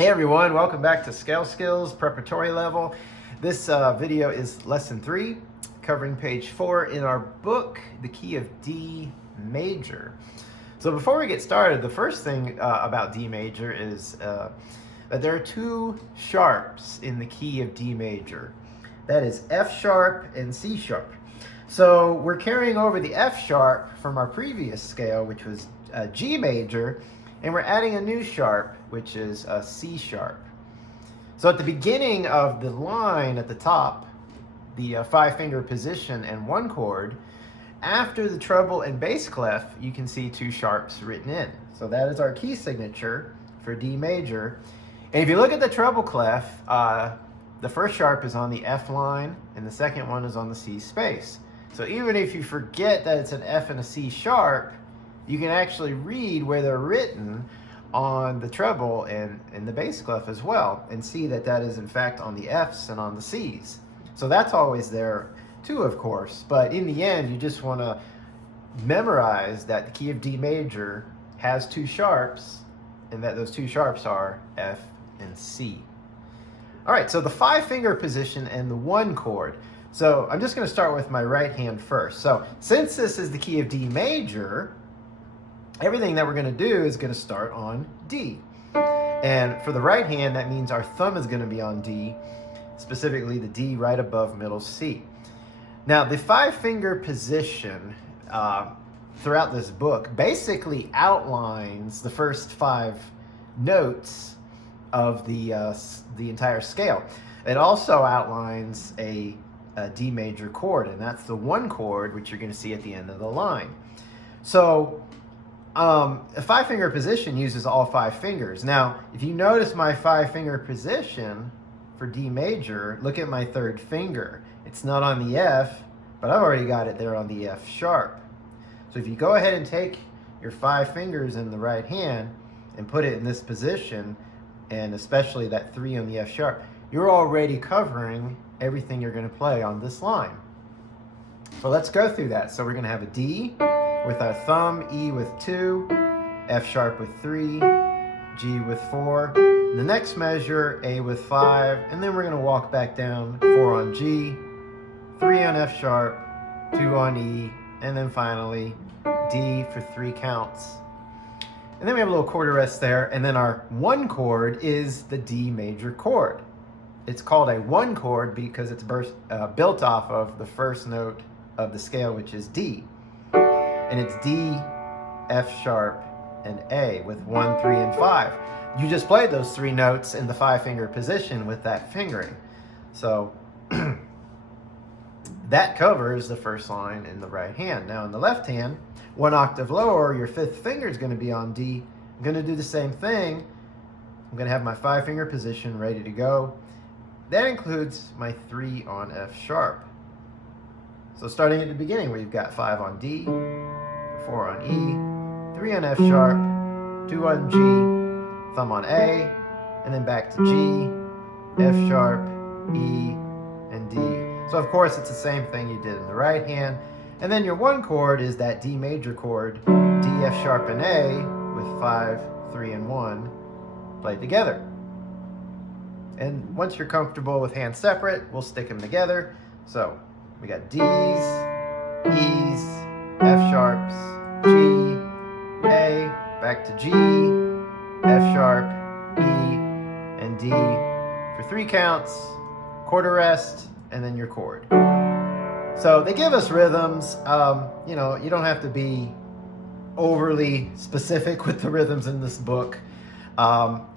Hey everyone, welcome back to Scale Skills Preparatory level. This video is lesson 3, covering page 4 in our book, The Key of D Major. So before we get started, the first thing about D major is that there are two sharps in the key of D major. That is F sharp and C sharp. So we're carrying over the F sharp from our previous scale, which was G major, and we're adding a new sharp, which is a C sharp. So at the beginning of the line at the top, the 5-finger position and 1 chord, after the treble and bass clef, you can see 2 sharps written in. So that is our key signature for D major. And if you look at the treble clef, the first sharp is on the F line and the second one is on the C space. So even if you forget that it's an F and a C sharp, you can actually read where they're written on the treble and the bass clef as well, and see that that is in fact on the Fs and on the Cs. So that's always there too, of course, but in the end you just want to memorize that the key of D major has 2 sharps and that those 2 sharps are F and C. All right, so the 5-finger position and the 1 chord. So I'm just going to start with my right hand first. So since this is the key of D major, everything that we're going to do is going to start on D. And for the right hand, that means our thumb is going to be on D, specifically the D right above middle C. Now, the 5-finger position throughout this book basically outlines the first 5 notes of the entire scale. It also outlines a D major chord, and that's the 1 chord, which you're going to see at the end of the line. So a 5-finger position uses all 5 fingers. Now, if you notice my 5-finger position for D major, look at my 3rd finger. It's not on the F, but I've already got it there on the F sharp. So if you go ahead and take your 5 fingers in the right hand and put it in this position, and especially that 3 on the F sharp, you're already covering everything you're going to play on this line. So let's go through that. So we're going to have a D with our thumb, E with 2, F sharp with 3, G with 4, the next measure, A with 5, and then we're going to walk back down, 4 on G, 3 on F sharp, 2 on E, and then finally D for 3 counts. And then we have a little chord arrest there, and then our 1 chord is the D major chord. It's called a 1 chord because it's built off of the first note of the scale, which is D. And it's D, F sharp, and A with 1, 3, and 5. You just played those 3 notes in the 5-finger position with that fingering. So that covers the first line in the right hand. Now in the left hand, 1 octave lower, your 5th finger is going to be on D. I'm going to do the same thing. I'm going to have my 5-finger position ready to go. That includes my 3 on F sharp. So starting at the beginning, we've got 5 on D, 4 on E, 3 on F sharp, 2 on G, thumb on A, and then back to G, F sharp, E, and D. So of course it's the same thing you did in the right hand. And then your 1 chord is that D major chord, D, F sharp, and A, with 5, 3, and 1 played together. And once you're comfortable with hands separate, we'll stick them together. So we got D's, E's, F sharps, G, A, back to G, F sharp, E, and D for 3 counts, chord arrest, and then your chord. So they give us rhythms. You know, you don't have to be overly specific with the rhythms in this book.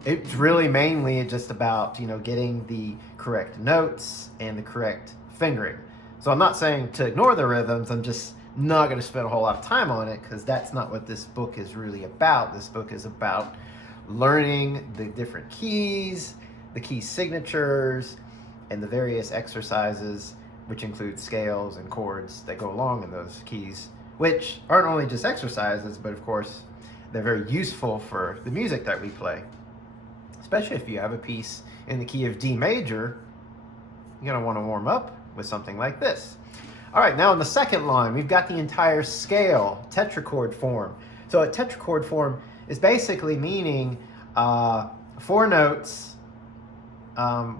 It's really mainly just about, you know, getting the correct notes and the correct fingering. So I'm not saying to ignore the rhythms. I'm just not going to spend a whole lot of time on it because that's not what this book is really about. This book is about learning the different keys, the key signatures, and the various exercises, which include scales and chords that go along in those keys, which aren't only just exercises, but of course they're very useful for the music that we play. Especially if you have a piece in the key of D major, you're going to want to warm up with something like this. All right, now in the second line, we've got the entire scale, tetrachord form. So a tetrachord form is basically meaning 4 notes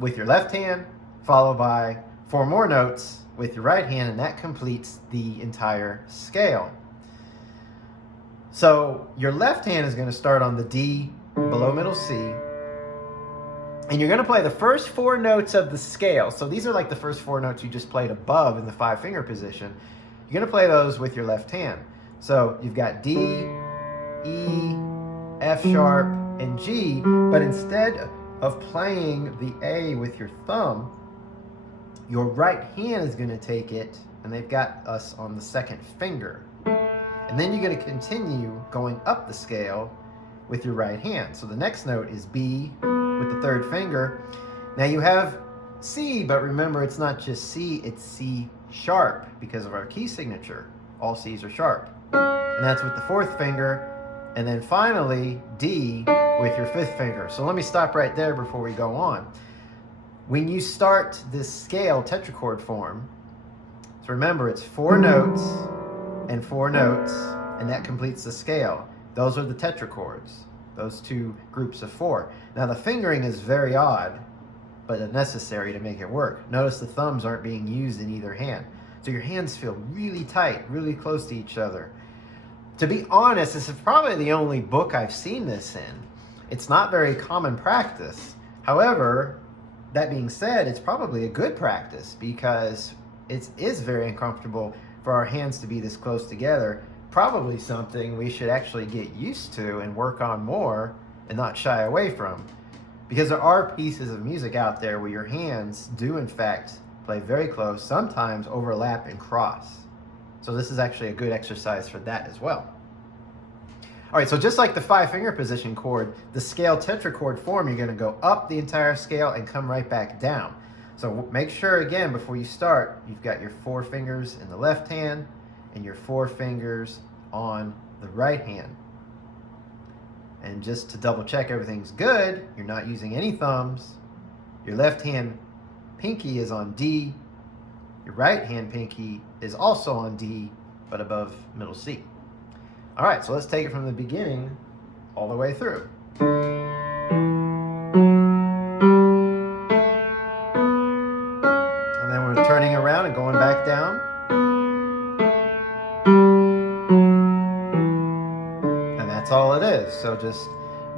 with your left hand, followed by 4 more notes with your right hand, and that completes the entire scale. So your left hand is going to start on the D below middle C, and you're going to play the first 4 notes of the scale. So these are like the first 4 notes you just played above in the 5-finger position. You're going to play those with your left hand. So you've got D, E, F sharp, and G, but instead of playing the A with your thumb, your right hand is going to take it, and they've got us on the 2nd finger. And then you're going to continue going up the scale with your right hand. So the next note is B with the 3rd finger. Now you have C, but remember it's not just C, it's C sharp because of our key signature. All C's are sharp. And that's with the 4th finger. And then finally D with your 5th finger. So let me stop right there before we go on. When you start this scale tetrachord form, so remember it's 4 notes and 4 notes, and that completes the scale. Those are the tetrachords, those 2 groups of 4. Now the fingering is very odd, but necessary to make it work. Notice the thumbs aren't being used in either hand. So your hands feel really tight, really close to each other. To be honest, this is probably the only book I've seen this in. It's not very common practice. However, that being said, it's probably a good practice because it is very uncomfortable for our hands to be this close together. Probably something we should actually get used to and work on more and not shy away from. Because there are pieces of music out there where your hands do in fact play very close, sometimes overlap and cross. So this is actually a good exercise for that as well. All right, so just like the 5-finger position chord, the scale tetrachord form, you're going to go up the entire scale and come right back down. So make sure, again, before you start, you've got your 4 fingers in the left hand and your 4 fingers on the right hand. And just to double check everything's good, you're not using any thumbs. Your left hand pinky is on D. Your right hand pinky is also on D, but above middle C. All right, so let's take it from the beginning all the way through. And then we're turning around and going back down. And that's all it is. So just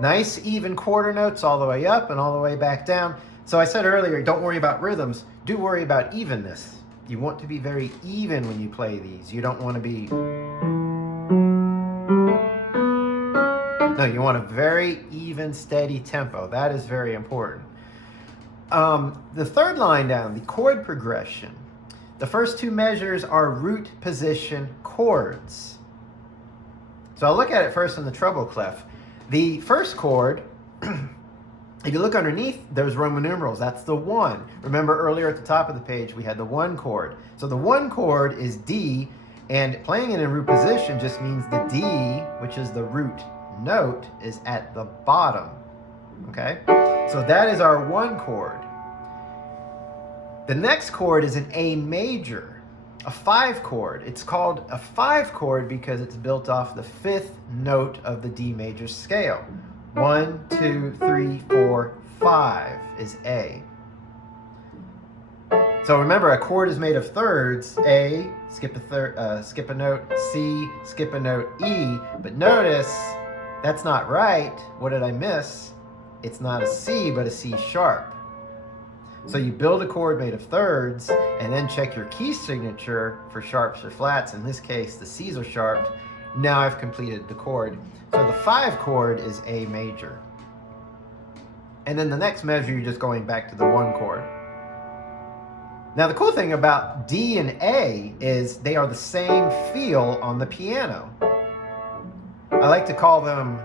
nice even quarter notes all the way up and all the way back down. So I said earlier, don't worry about rhythms, do worry about evenness. You want to be very even when you play these. You don't want to be... No, you want a very even, steady tempo. That is very important. The third line down, the chord progression. The first 2 measures are root position chords. So I'll look at it first in the treble clef. The first chord, if you look underneath those Roman numerals, that's the 1. Remember earlier at the top of the page, we had the 1 chord. So the 1 chord is D, and playing it in root position just means the D, which is the root note, is at the bottom. Okay? So that is our 1 chord. The next chord is an A major, a 5 chord. It's called a 5 chord because it's built off the 5th note of the D major scale. 1, 2, 3, 4, 5 is A. So remember, a chord is made of thirds. A, skip a note. C, skip a note. E. But notice, that's not right. What did I miss? It's not a C, but a C sharp. So you build a chord made of thirds, and then check your key signature for sharps or flats. In this case, the C's are sharp. Now I've completed the chord. So the 5 chord is A major. And then the next measure, you're just going back to the 1 chord. Now the cool thing about D and A is they are the same feel on the piano. I like to call them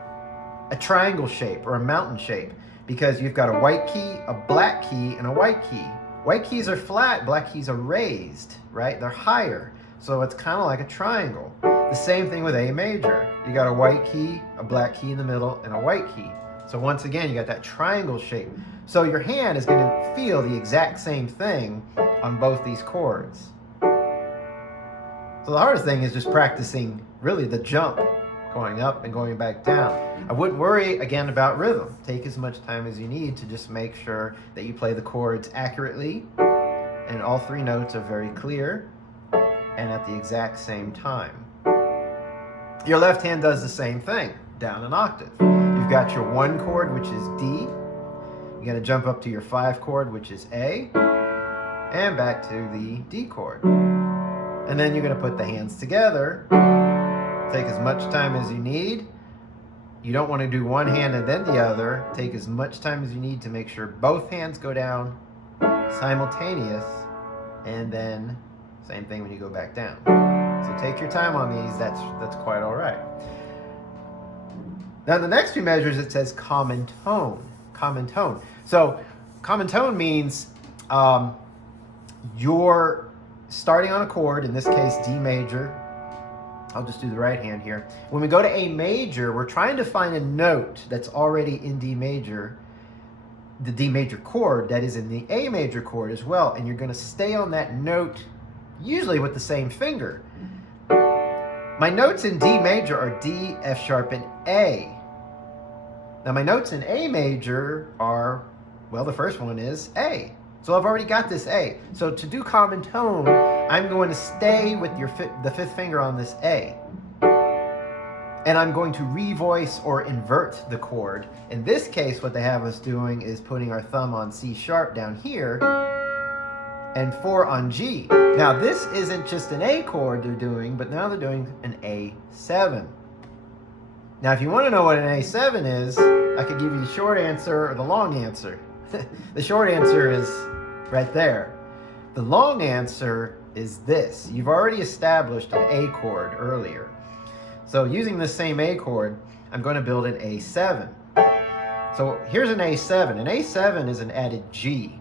a triangle shape or a mountain shape because you've got a white key, a black key, and a white key. White keys are flat, black keys are raised, right? They're higher. So it's kind of like a triangle. The same thing with A major. You got a white key, a black key in the middle, and a white key. So once again, you got that triangle shape. So your hand is going to feel the exact same thing on both these chords. So the hardest thing is just practicing really the jump going up and going back down. I wouldn't worry, again, about rhythm. Take as much time as you need to just make sure that you play the chords accurately and all three notes are very clear and at the exact same time. Your left hand does the same thing, down an octave. You've got your 1 chord, which is D. You're going to jump up to your 5 chord, which is A, and back to the D chord. And then you're going to put the hands together. Take as much time as you need. You don't want to do one hand and then the other. Take as much time as you need to make sure both hands go down simultaneous, and then same thing when you go back down. So take your time on these. That's quite all right. Now the next few measures, it says common tone. Common tone. So common tone means you're starting on a chord, in this case D major. I'll just do the right hand here. When we go to A major, we're trying to find a note that's already in D major, the D major chord that is in the A major chord as well, and you're going to stay on that note usually with the same finger. My notes in D major are D, F sharp, and A. Now my notes in A major are, well, the first one is A. So I've already got this A. So to do common tone, I'm going to stay with the 5th finger on this A. And I'm going to revoice or invert the chord. In this case, what they have us doing is putting our thumb on C sharp down here and 4 on G. Now this isn't just an A chord they're doing, but now they're doing an A7. Now if you want to know what an A7 is, I could give you the short answer or the long answer. The short answer is right there. The long answer is this. You've already established an A chord earlier. So using the same A chord, I'm going to build an A7. So here's an A7. An A7 is an added G.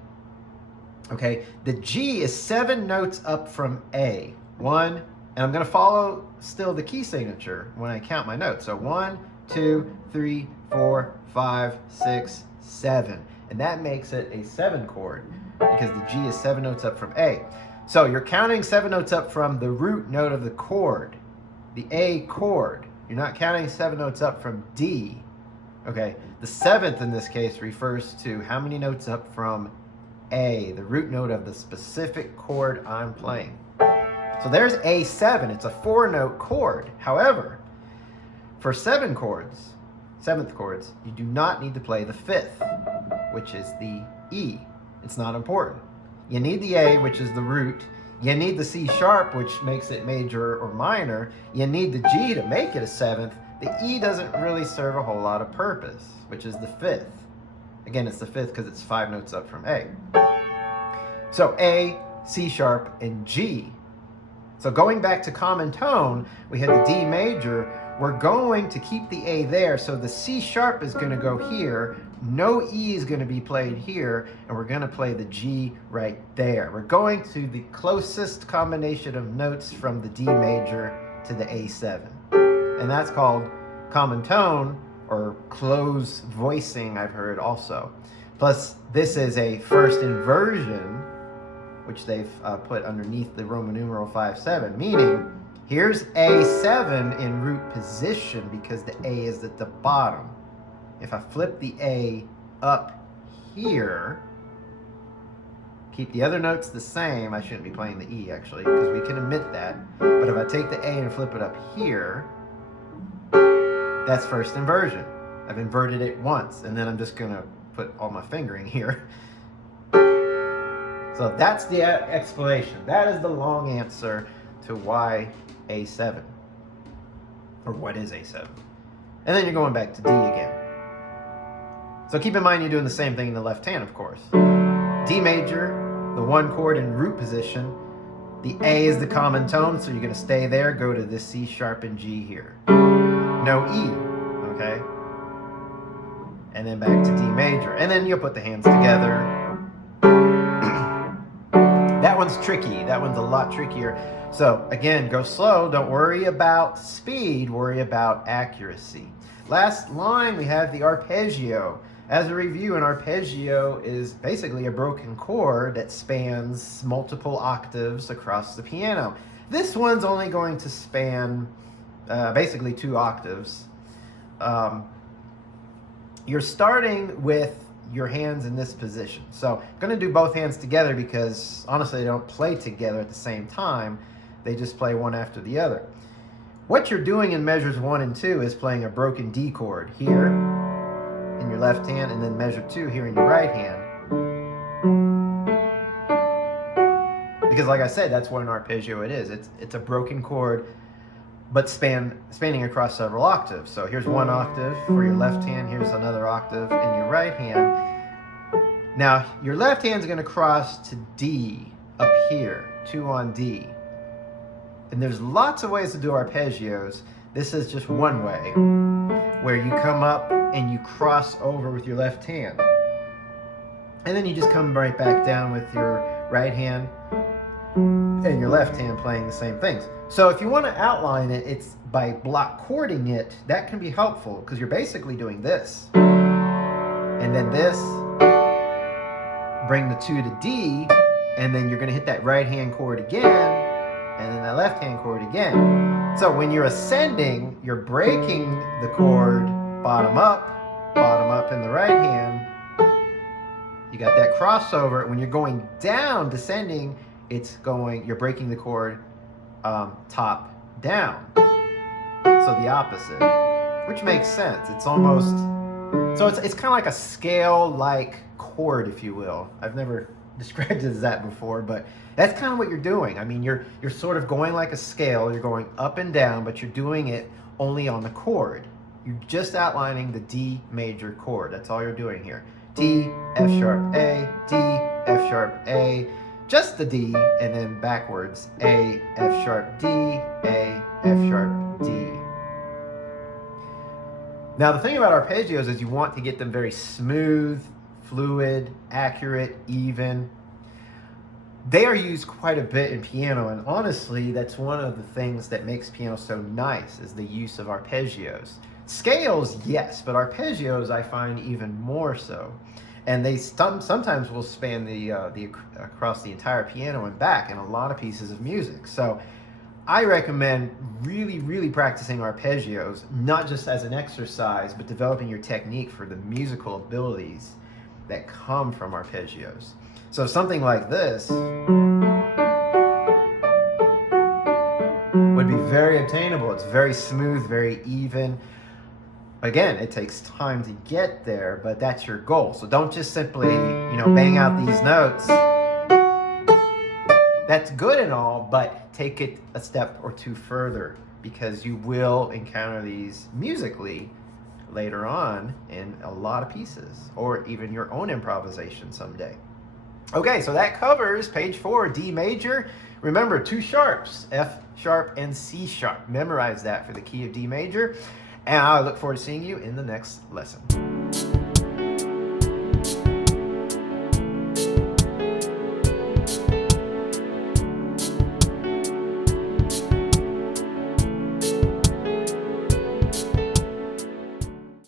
Okay, the G is 7 notes up from A. 1, and I'm going to follow still the key signature when I count my notes. So 1, 2, 3, 4, 5, 6, 7. And that makes it a 7 chord because the G is 7 notes up from A. So you're counting 7 notes up from the root note of the chord, the A chord. You're not counting 7 notes up from D. Okay, the 7th in this case refers to how many notes up from A, the root note of the specific chord I'm playing. So there's A7. It's a 4-note chord. However, for 7th chords, you do not need to play the 5th, which is the E. It's not important. You need the A, which is the root. You need the C sharp, which makes it major or minor. You need the G to make it a 7th. The E doesn't really serve a whole lot of purpose, which is the 5th. Again, it's the 5th because it's 5 notes up from A. So A, C sharp, and G. So going back to common tone, we had the D major. We're going to keep the A there, so the C sharp is going to go here, no E is going to be played here, and we're going to play the G right there. We're going to the closest combination of notes from the D major to the A7. And that's called common tone, or close voicing, I've heard also. Plus, this is a first inversion, which they've put underneath the Roman numeral 5-7, meaning here's A7 in root position because the A is at the bottom. If I flip the A up here, keep the other notes the same, I shouldn't be playing the E actually, because we can omit that. But if I take the A and flip it up here, that's first inversion. I've inverted it once, and then I'm just gonna put all my fingering here. So that's the explanation. That is the long answer to why A7, or what is A7. And then you're going back to D again. So keep in mind you're doing the same thing in the left hand, of course. D major, the 1 chord in root position. The A is the common tone, so you're going to stay there, go to this C sharp and G here. No E, okay? And then back to D major. And then you'll put the hands together. That one's tricky. That one's a lot trickier. So again, go slow. Don't worry about speed. Worry about accuracy. Last line, we have the arpeggio. As a review, an arpeggio is basically a broken chord that spans multiple octaves across the piano. This one's only going to span basically 2 octaves. You're starting with your hands in this position. So I'm going to do both hands together because honestly they don't play together at the same time. They just play one after the other. What you're doing in measures 1 and 2 is playing a broken D chord here in your left hand, and then measure 2 here in your right hand. Because like I said, that's what an arpeggio it is. It's a broken chord, but spanning across several octaves. So here's 1 octave for your left hand, here's another octave in your right hand. Now your left hand's going to cross to D up here, 2 on D. And there's lots of ways to do arpeggios. This is just one way, where you come up and you cross over with your left hand. And then you just come right back down with your right hand and your left hand playing the same things. So if you want to outline it, it's by block chording it. That can be helpful because you're basically doing this. And then this, bring the 2 to D, and then you're going to hit that right hand chord again, and then that left hand chord again. So when you're ascending, you're breaking the chord bottom up in the right hand. You got that crossover. When you're going down, descending, you're breaking the chord top down. So the opposite, which makes sense. It's almost, so it's kind of like a scale-like chord, if you will. I've never described it as that before, but that's kind of what you're doing. I mean, you're sort of going like a scale. You're going up and down, but you're doing it only on the chord. You're just outlining the D major chord. That's all you're doing here. D, F sharp, A, D, F sharp, A, just the D, and then backwards, A, F sharp, D, A, F sharp, D. Now the thing about arpeggios is you want to get them very smooth, fluid, accurate, even. They are used quite a bit in piano, and honestly, that's one of the things that makes piano so nice, is the use of arpeggios. Scales, yes, but arpeggios I find even more so. And they sometimes will span across the entire piano and back in a lot of pieces of music. So I recommend really practicing arpeggios, not just as an exercise, but developing your technique for the musical abilities that come from arpeggios. So something like this would be very obtainable. It's very smooth, very even. Again, it takes time to get there, but that's your goal. So don't just simply, bang out these notes. That's good and all, but take it a step or 2 further, because you will encounter these musically later on in a lot of pieces, or even your own improvisation someday. Okay, so that covers page 4, D major. Remember, 2 sharps, F sharp and C sharp. Memorize that for the key of D major. And I look forward to seeing you in the next lesson.